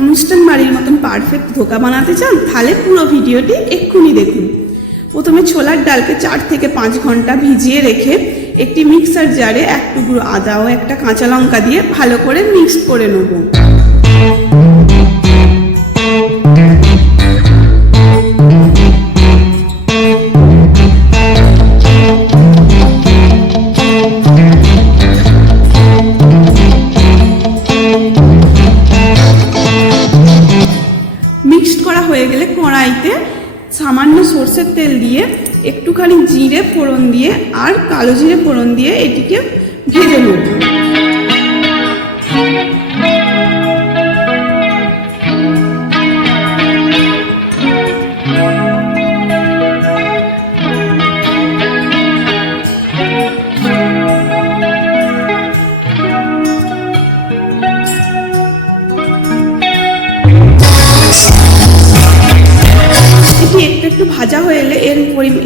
অনুষ্ঠান বাড়ির মতন পারফেক্ট ধোকা বানাতে চান, তাহলে পুরো ভিডিওটি এক্ষুনি দেখুন। প্রথমে ছোলার ডালকে চার থেকে পাঁচ ঘণ্টা ভিজিয়ে রেখে একটি মিক্সার জারে এক টুকরো আদা ও একটা কাঁচা লঙ্কা দিয়ে ভালো করে মিক্সড করে নেব। হয়ে গেলে কড়াইতে সামান্য সর্ষের তেল দিয়ে একটুখানি জিরে ফোড়ন দিয়ে আর কালো জিরে ফোড়ন দিয়ে এটিকে ভেজে নেব।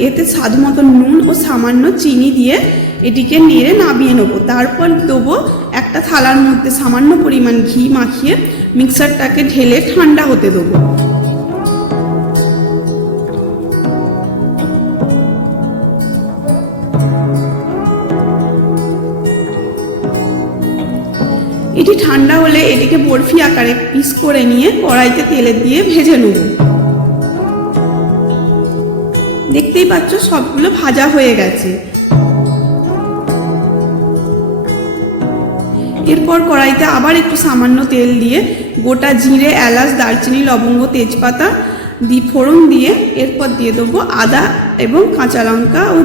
এতে স্বাদ মতো নুন ও সামান্য চিনি দিয়ে এটিকে নেড়ে নামিয়ে নেব। তারপর দেবো একটা থালার মধ্যে সামান্য পরিমাণ ঘি মাখিয়ে মিক্সারটাকে ঢেলে ঠান্ডা হতে দেবো। এটি ঠান্ডা হলে এটিকে বরফি আকারে পিস করে নিয়ে কড়াইতে তেলে দিয়ে ভেজে নেব। দেখতেই পাচ্ছ, সবগুলো ভাজা হয়ে গেছে। এরপর কড়াইতে আবার একটু সামান্য তেল দিয়ে গোটা জিরে, এলাচ, দারচিনি, লবঙ্গ, তেজপাতা দি ফোড়ন দিয়ে এরপর দিয়ে দেবো আদা এবং কাঁচা লঙ্কা ও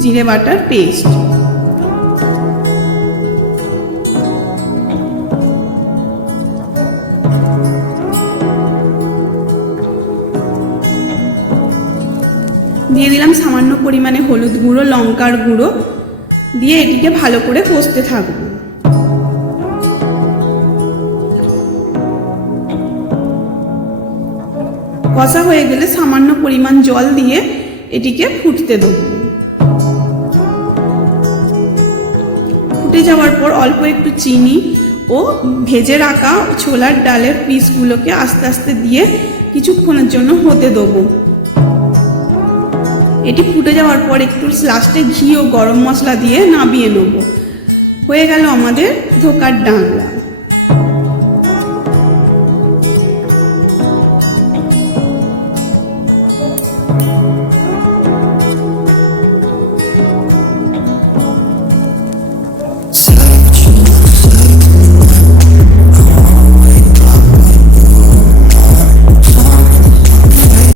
জিরে বাটার পেস্ট। দিয়ে দিলাম সামান্য পরিমাণে হলুদ গুঁড়ো, লঙ্কার গুঁড়ো, দিয়ে এটিকে ভালো করে কষতে থাকব। কষা হয়ে গেলে সামান্য পরিমাণ জল দিয়ে এটিকে ফুটতে দেবো। ফুটে যাওয়ার পর অল্প একটু চিনি ও ভেজে রাখা ছোলার ডালের পিসগুলোকে আস্তে আস্তে দিয়ে কিছুক্ষণের জন্য হতে দেবো। এটি ফুটে যাওয়ার পর একটু লাস্টে ঘি ও গরম মশলা দিয়ে নামিয়ে নেব। হয়ে গেল আমাদের ধোকার ডাংলা